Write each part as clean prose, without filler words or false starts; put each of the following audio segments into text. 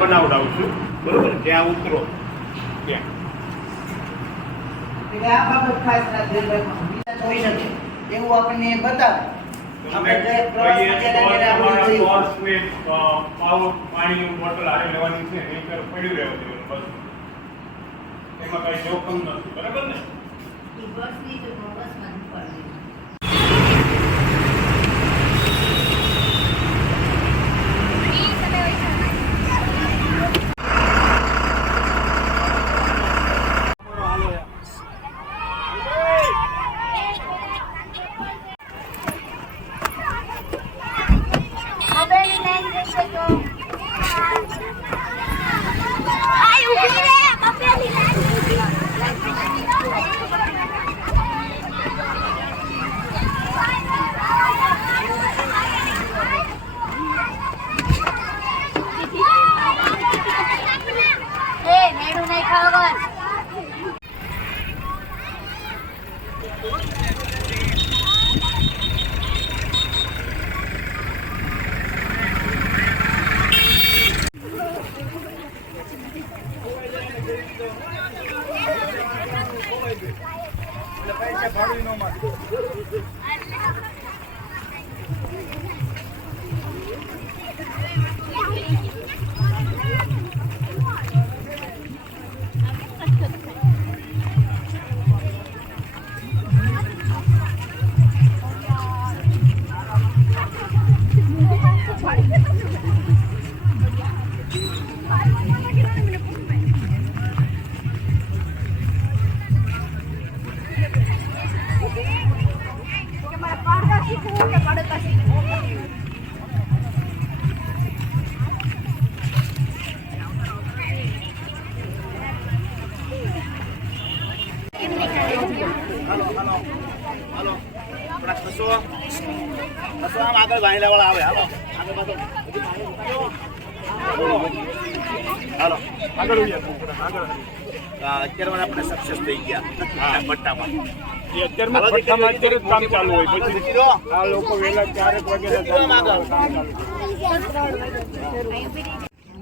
બનાવડાવું છું, બરોબર? જ્યાં ઉતરો ત્યાં આ બાબત ખાસ હોઈ શકે એવું આપણને બતાવે. પાણીની બોટલ હારે લેવાની છે, એ પડ્યું રહેવું જોઈએ બસ. એમાં કઈ જોખમ નથી, બરાબર ને? આગળ વાહિલા વાળા આવે, હાલો હાલો આગળ અત્યારે આપણે સક્સેસ થઈ ગયા પટ્ટામાં. અત્યારે કામ ચાલુ હોય, પછી આ લોકો વહેલા 4 વાગે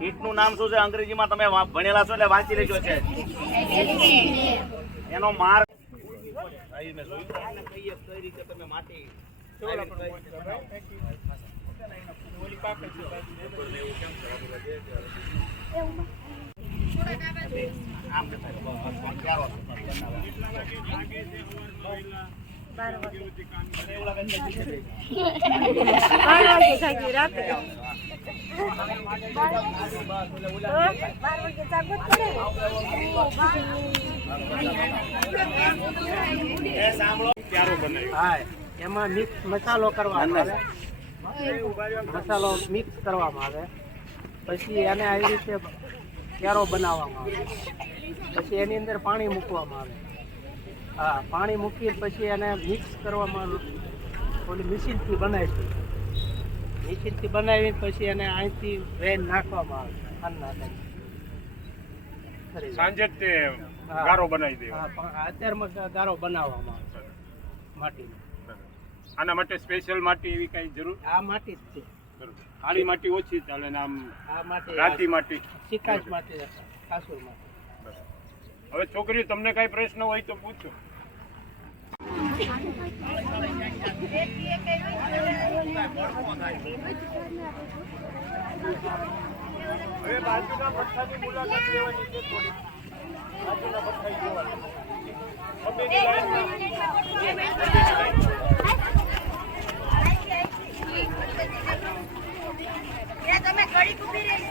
ઈટનું નામ શું છે અંગ્રેજીમાં? તમે ભણેલા છો એટલે વાંચી લેજો. છે એનો માર્ગ મેં જોયું કઈ રીતે તમે માટી એમાં મિક્સ મસાલો કરવામાં આવે, મસાલો મિક્સ કરવામાં આવે, પછી એને આવી રીતે ક્યારો બનાવવામાં આવે, પછી એની અંદર પાણી મૂકવામાં આવે. હા, પાણી મૂકી પછી એને મિક્સ કરવામાં ઓલી મશીનથી બનાવીશું. મશીનથી બનાવીને પછી એને અહીંથી વેન નાખવામાં આવે. સાંજે તે ગારો બનાવી દે. અત્યારમાં ગારો બનાવવામાં આવે માટીનો. આના માટે સ્પેશિયલ માટી એવી કઈ જરૂર? આ માટી જ છે. બરોબર. આડી માટી ઓછી ચાલે ને આમ આ માટી રાતી માટી, ચીકાશ માટી, કાસુર માટી. હવે છોકરી તમને કઈ પ્રશ્ન હોય તો પૂછો. હવે બાજુના ભઠ્ઠાની મુલાકાત લેવાની છે થોડી. બાજુના ભઠ્ઠા જોવાનું. તમે ઘડી ઉભી રહી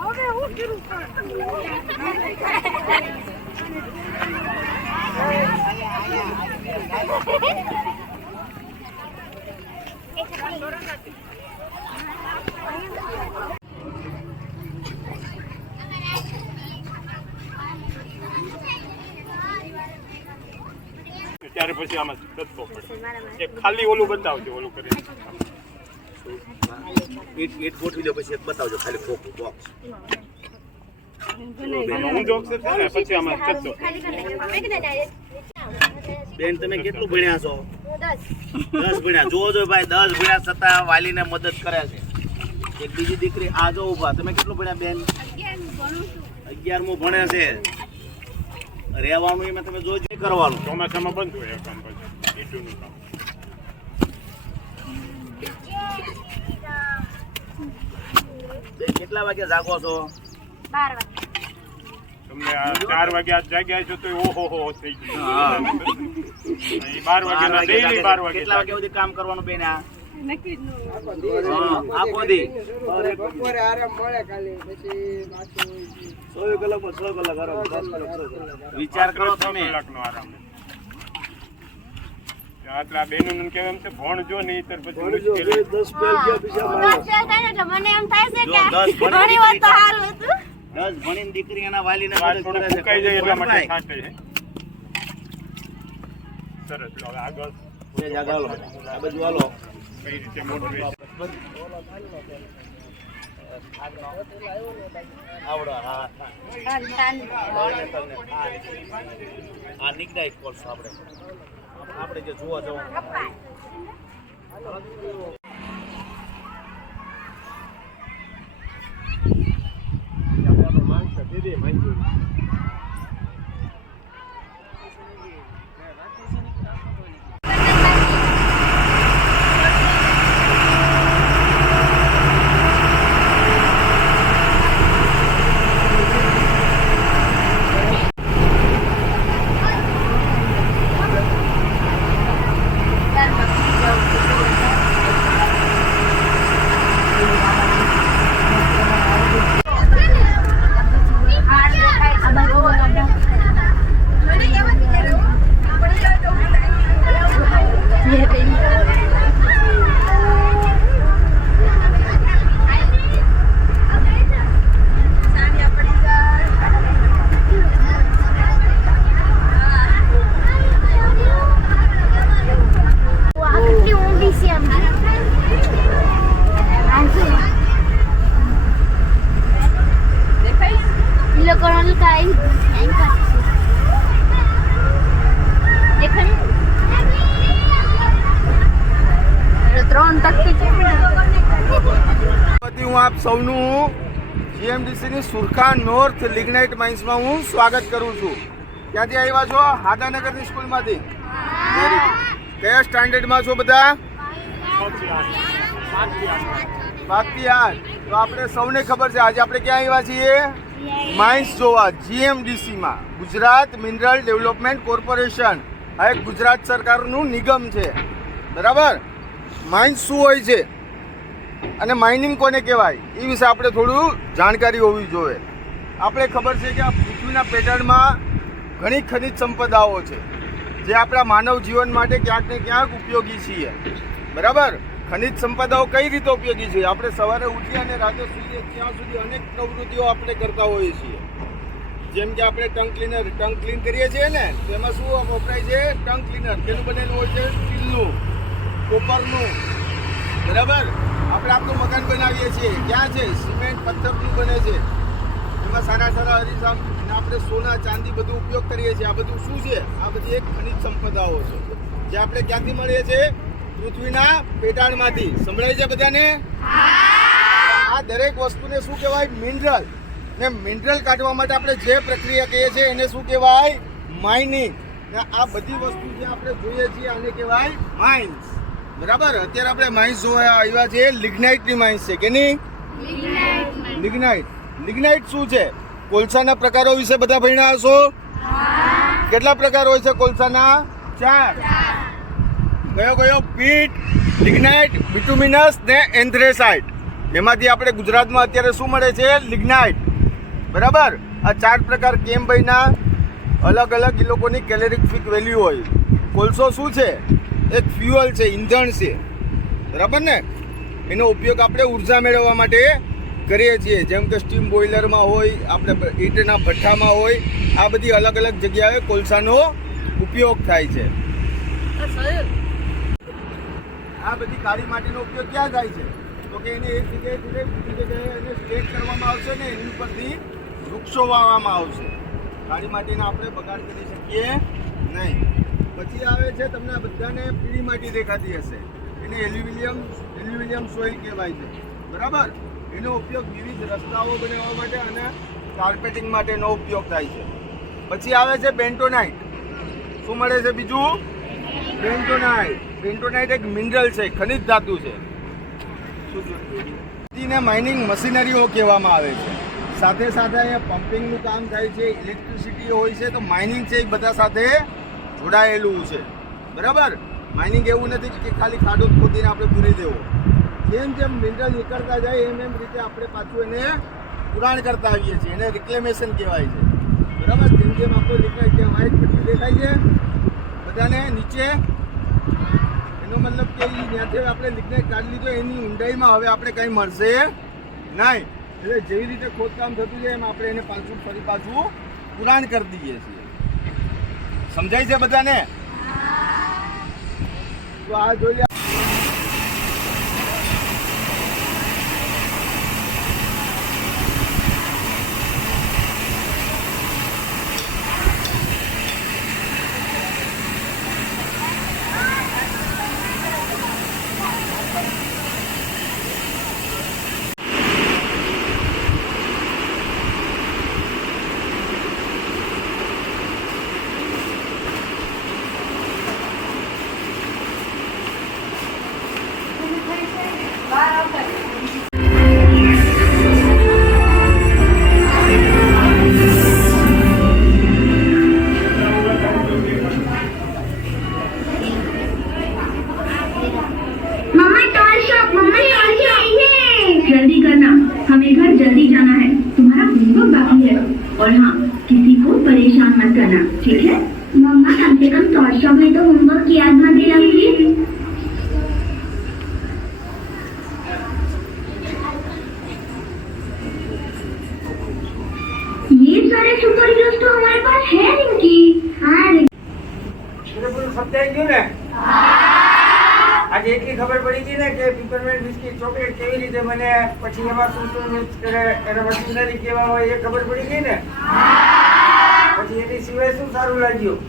હવે હું કરું ત્યારે પછી આમાં તત્વો પડે. એક ખાલી ઓલું બતાવજો, ઓલું કરી ઈટ ગોઠવી દો, પછી એક બતાવજો ખાલી ખોખું બોક્સ. હું જોક્સ છે ને પછી આમાં ચર્ચો. બેન તમે કેટલું ભણ્યા છો? હું 10. 10 ભણ્યા. જોજો ભાઈ 10 ભણ્યા છતાં વાલીને મદદ કરે છે. એક બીજી દીકરી આ જો ઊભા. તમે કેટલું ભણ્યા બેન? 11મું ભણે છે. રહેવાનું એમાં તમે જોજો નહીં કરવાનું. ચોમાસામાં બંધ હોય આ કામ પછી ઈંટુનું કામ. કેટલા વાગે જાગો છો? 12 વાગે. તમને આ 4 વાગ્યા જાગ્યા છો તો ઓહો હો થઈ ગયું. હા. અહીં 12 વાગ્યાના ડેઈલી 12 વાગે કેટલા વાગ્યા સુધી કામ કરવાનું બેન? આ નક્કી જ ન હોય. આખો દી બપોરે આરામ મળે ખાલી, પછી પાછું 6 કલાક આરામ. વિચાર કરો તમે. કલાકનો આરામ. આટલા બેનોનું કહેવાય એમ છે ભણજો નહીં તો પછી મુશ્કેલી. 10 ફેલ થાય ને એટલે મને એમ થાય છે જો કે 10 ભણી ઘણી વાર તો સારું હતું. 10 ભણીને દીકરી એના વાલીને વાળ મદદ થોડું કરે છે. ફૂંકાઈ જાય એટલા માટે ભાઈ. છાંટે છે. સરસ લો હવે આગળ બે જાગા હાલો. આ બાજુ હાલો. કઈ રીતે મોટિવેશન. આવડો હા આ નિગ્નાઇટ કોર્સ આપણે જે જોવા જવાનું. હું આપ સૌનું જીએમડીસીની સુરખા નોર્થ લિગ્નાઇટ માઇન્સમાં હું સ્વાગત કરું છું. ક્યાંથી આવ્યા છો? હાદાનગરની સ્કૂલમાંથી. કયા સ્ટાન્ડર્ડમાં છો બધા? 5 થી 8. તો આપણે સૌને ખબર છે આજે આપણે ક્યાં આવ્યા છીએ? માઇન્સ જોવા. જીએમડીસીમાં ગુજરાત મિનરલ ડેવલપમેન્ટ કોર્પોરેશન. આ એક ગુજરાત સરકારનું નિગમ છે, બરાબર. માઇન્સ શું હોય છે અને માઇનિંગ કોને કહેવાય એ વિશે આપણે થોડું જાણકારી હોવી જોઈએ. આપણે ખબર છે કે આ પૃથ્વીના પેટર્નમાં ઘણી ખનિજ સંપદાઓ છે જે આપણા માનવ જીવન માટે ક્યાંક ને ક્યાંક ઉપયોગી છીએ, બરાબર. ખનિજ સંપદાઓ કઈ રીતે ઉપયોગી છે? આપણે સવારે ઉઠીએ અને રાતે સૂઈએ ત્યાં સુધી અનેક પ્રવૃત્તિઓ આપણે કરતા હોઈએ છીએ. જેમ કે આપણે ટંગ ક્લીન કરીએ છીએ ને, તો એમાં શું વપરાય છે? Tongue cleaner. તેનું બનેલું હોય છે સ્ટીલનું, કોપરનું, બરાબર. આપણે આપણું મકાન બનાવીએ છીએ, ક્યાં છે? સિમેન્ટ પથ્થરનું બને છે. એમાં સારા સારા હરીસામ આપણે સોના ચાંદી બધું ઉપયોગ કરીએ છીએ. આ બધું શું છે? આ બધી એક ખનિજ સંપદાઓ છે જે આપણે ક્યાંથી મળીએ છીએ? પૃથ્વીના પેટાળમાંથી. સંભળાય છે બધાને? આ દરેક વસ્તુને શું કહેવાય? મિનરલ. ને મિનરલ કાઢવા માટે આપણે જે પ્રક્રિયા કહીએ છીએ એને શું કહેવાય? માઇનિંગ. ને આ બધી વસ્તુ જે આપણે જોઈએ છીએ આને કહેવાય માઇન્સ, બરાબર. અત્યારે આપણે માઇન્સ જોવા આવ્યા છે. લિગ્નાઇટની માઇન્સ છે કે નહીં? લિગ્નાઇટ. લિગ્નાઇટ શું છે? કોલસાના પ્રકારો વિશે બધા ભણ્યા હશો. કેટલા પ્રકાર હોય છે કોલસાના? 4. કયો? પીટ, લિગ્નાઇટ, બિટુમિનસ ને એન્થ્રેસાઇટ. એમાંથી આપણે ગુજરાતમાં અત્યારે શું મળે છે? લિગ્નાઇટ, બરાબર. આ 4 પ્રકાર કેમ બન્યા? અલગ અલગ એ લોકોની કેલેરિફિક વેલ્યુ હોય. કોલસો શું છે? એક ફ્યુઅલ છે, ઈંધણ છે, બરાબર ને. એનો ઉપયોગ આપણે ઉર્જા મેળવવા માટે કરીએ છીએ. જેમ કે સ્ટીમ બોઇલરમાં હોય, આપણે ઈંટના ભઠ્ઠામાં હોય. આ બધી અલગ અલગ જગ્યાએ કોલસાનો ઉપયોગ થાય છે. આ બધી કાળી માટીનો ઉપયોગ ક્યાં થાય છે? તો કે એને એક જગ્યાએથી બીજી જગ્યાએ એને સ્ટેક કરવામાં આવશે ને એની ઉપરથી વૃક્ષો વાવવામાં આવશે. કાળી માટીને આપણે બગાડ કરી શકીએ નહીં. પછી આવે છે, તમને આ બધાને પીળી માટી દેખાતી હશે, એને એલ્યુમિનિયમ સોઇલ કહેવાય છે, બરાબર. એનો ઉપયોગ વિવિધ રસ્તાઓ બનાવવા માટે અને કાર્પેટિંગ માટેનો ઉપયોગ થાય છે. પછી આવે છે બેન્ટોનાઇટ. શું મળે છે બીજું? બેન્ટોનાઇટ એક મિનરલ છે, ખનિજ ધાતુ છે. ને માઇનિંગ મશીનરીઓ કહેવામાં આવે છે. સાથે સાથે અહીંયા પમ્પિંગનું કામ થાય છે, ઇલેક્ટ્રિસિટી હોય છે, તો માઇનિંગ છે એ બધા સાથે જોડાયેલું છે, બરાબર. માઇનિંગ એવું નથી કે ખાલી ખાડો ખોદીને આપણે પૂરી દેવો. જેમ જેમ મિનરલ નીકળતા જાય એમ રીતે આપણે પાછું એને પુરાણ કરતા આવીએ છીએ. એને રિક્લેમેશન કહેવાય છે, બરાબર. જેમ જેમ આપણો લિગ્નાઇટ જે વ્હાઇટ પટ્ટી દેખાય છે બધાને નીચે, એનો મતલબ કે ત્યાંથી આપણે લિગ્નાઇટ કાઢી લીધો, એની ઊંડાઈમાં હવે આપણે કંઈ મળશે નહીં. એટલે જેવી રીતે ખોદકામ થતું જાય એમ આપણે એને ફરી પાછું પુરાણ કરી દઈએ છીએ. સમજાય છે બધાને? તો આ જોઈ લે. जल्दी करना, हमें घर जल्दी जाना है, तुम्हारा होमवर्क बाकी है। और हाँ, किसी को परेशान मत करना, ठीक है? मम्मा कम से कम टॉर्च शॉप में तो होमवर्क की याद मत दिलाऊंगी। ये सारे सुपर हीरोज तो हमारे पास है रिंकी। हाँ સમજાઈ ગયું ને? આજે એટલી ખબર પડી ગઈ ને કે પીપરમેન્ટ બિસ્કિટ ચોકલેટ કેવી રીતે બને, પછી એમાં શું શું મિક્સ કરે, એને મશીનરી કેવા હોય એ ખબર પડી ગઈ ને? પછી એની સિવાય શું સારું લાગ્યું?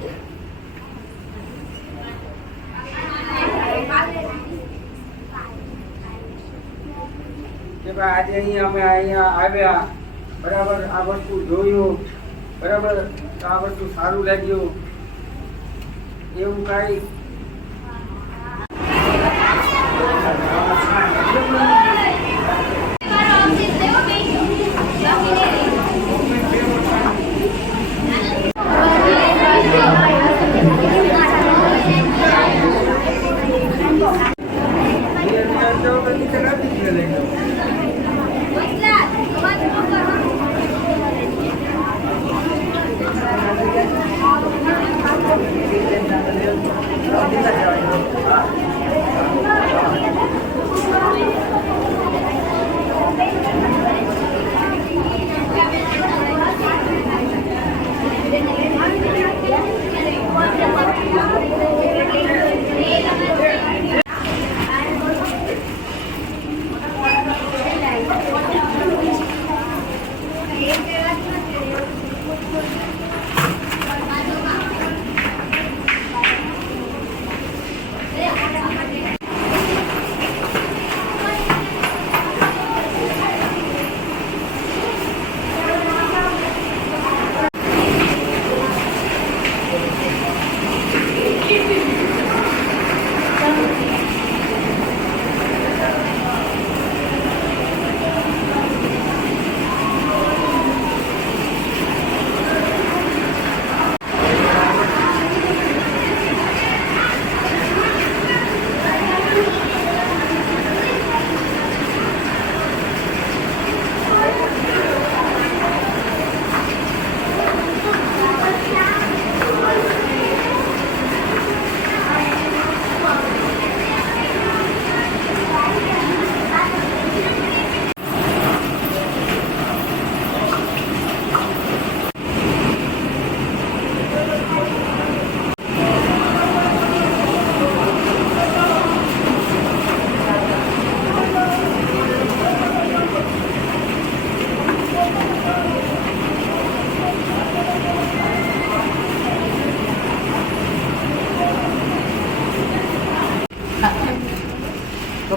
કે ભાઈ આજે અમે અહીંયા આવ્યા, બરાબર, આ વસ્તુ જોયું, બરાબર, તો આ વસ્તુ સારું લાગ્યું, એવું કાંઈ?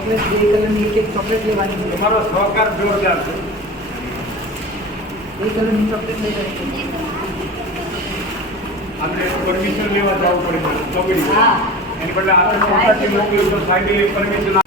ચોકલેટ બે કલરની એક ચોકલેટ લેવાની છે. તમારો સહકાર જોરદાર છે. બે કલરની ચોકલેટ લઈ જાય છે. આપણે પરમિશન લેવા જવું પડે ચોકડી હા. એની બદલે આપણે કોન્ટ્રાક્ટથી મોકલ્યું તો સાહેબે પરમિશન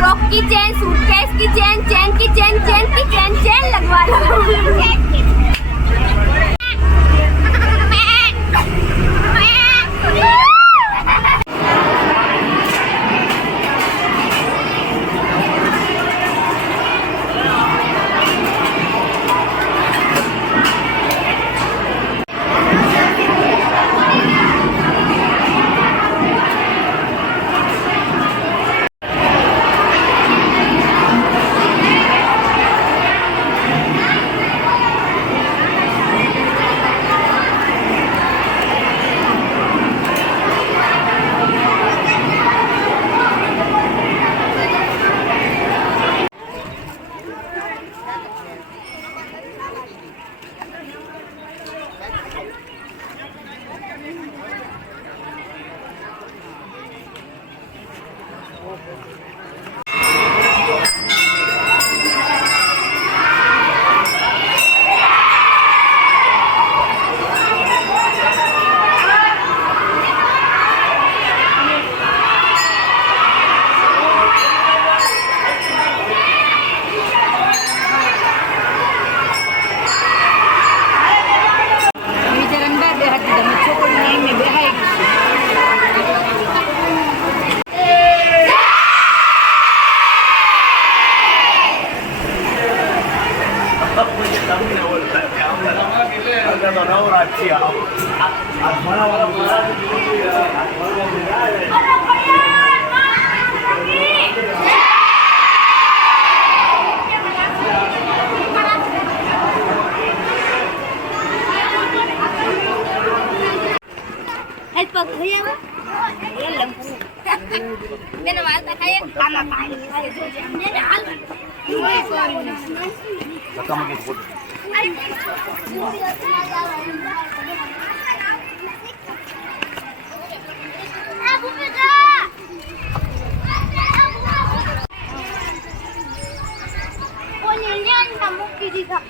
फ्रॉक की चेन, सूटकेस की चेन, चेन की चेन लगवा लो। મેને વાલતા ખાય આમાં પાણી ખાય જોજે મેને હાલ આ ભૂમિકા ઓલી લેન્ડા મૂકી દીધા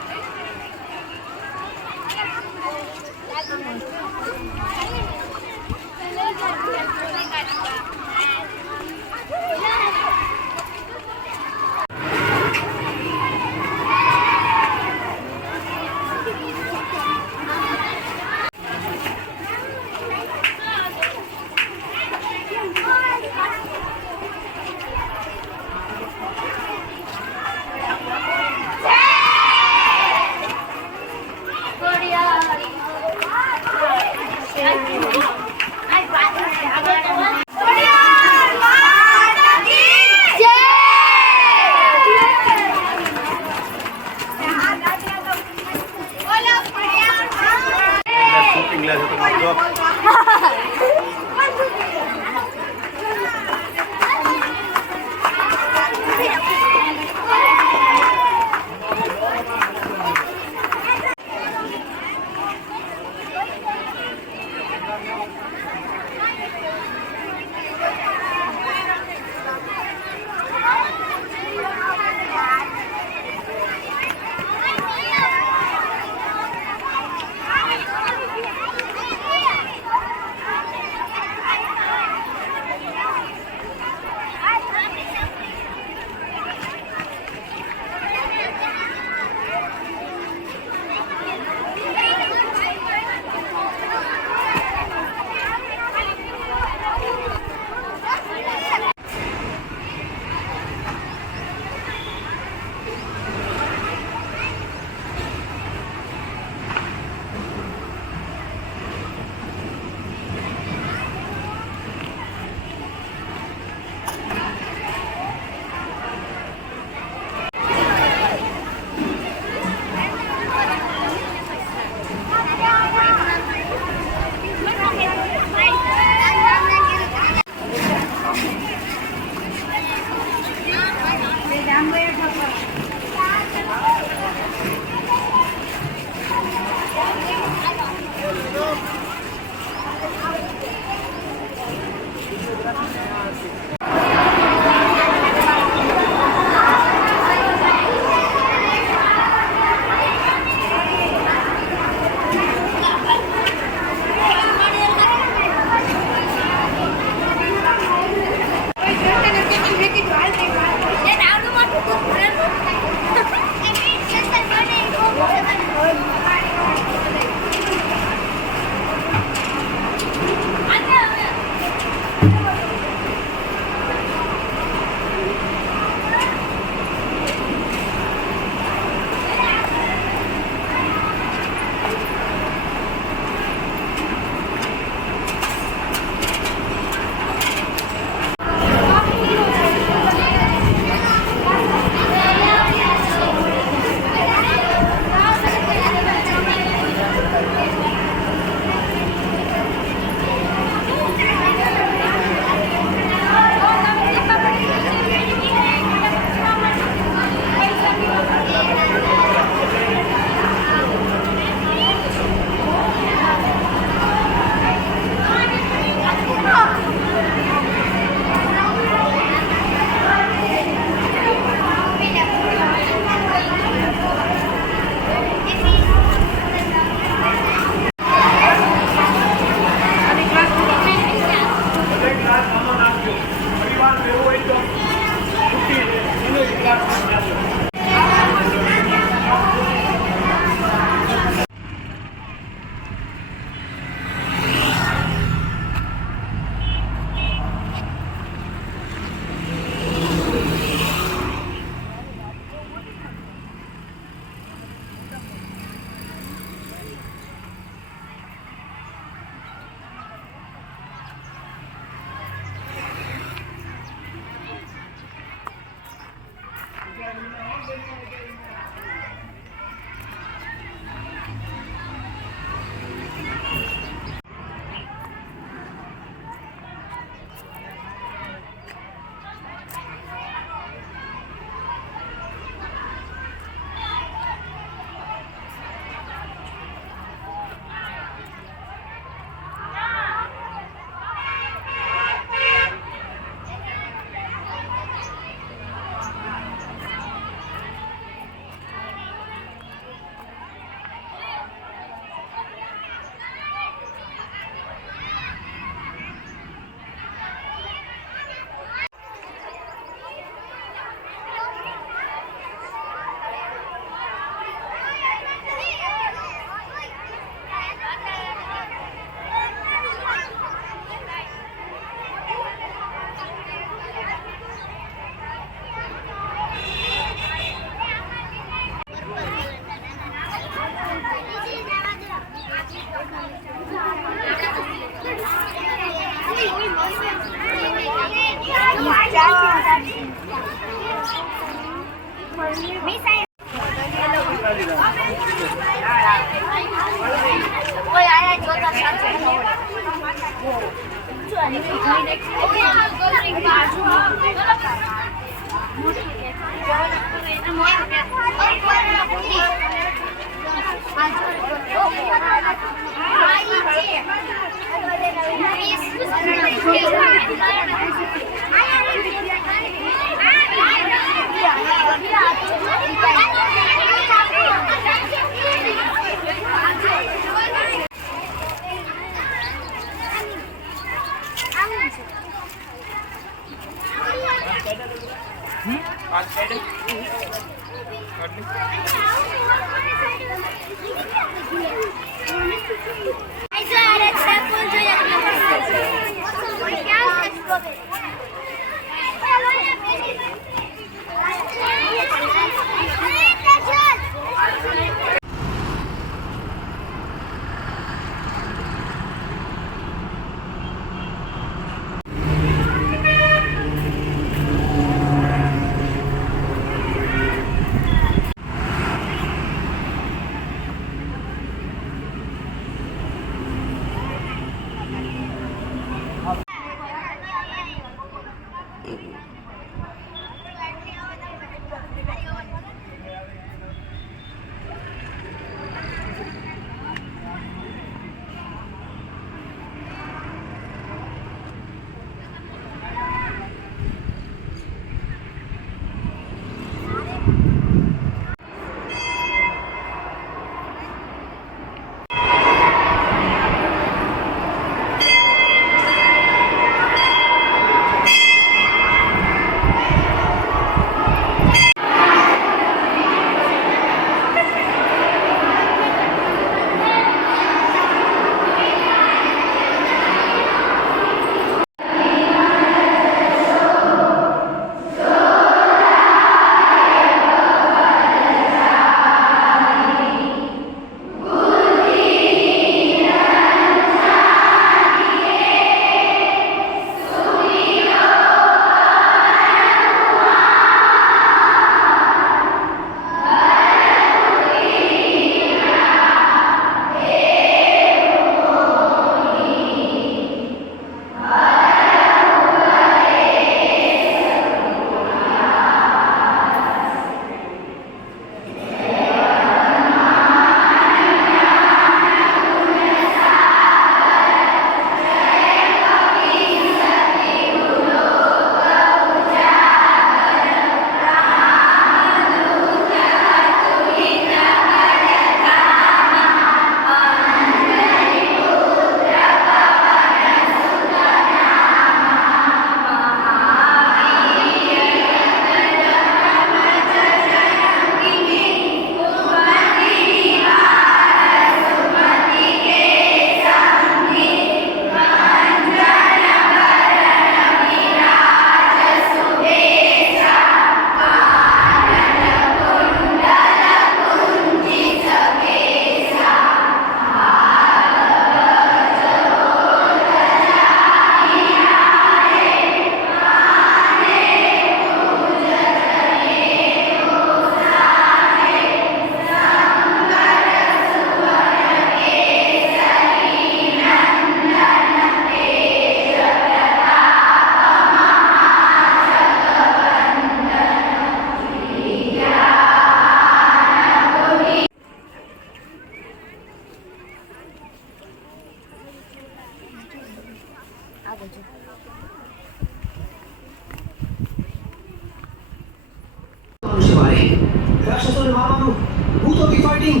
રાક્ષસોને મારવાનું ભૂતોથી ફાઇટિંગ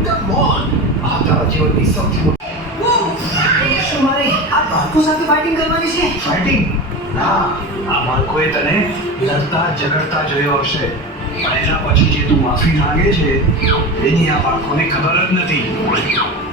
કમ ઓન આ તારા જીવનની સૌથી મોટી શું મારે આ બાળકો સાથે ફાઇટિંગ કરવાની છે ફાઇટિંગ ના આ બાળકોએ તને લડતા ઝઘડતા જોયો હશે પણ એના પછી જે તું માફી માંગે છે એની આ બાળકોને ખબર જ નથી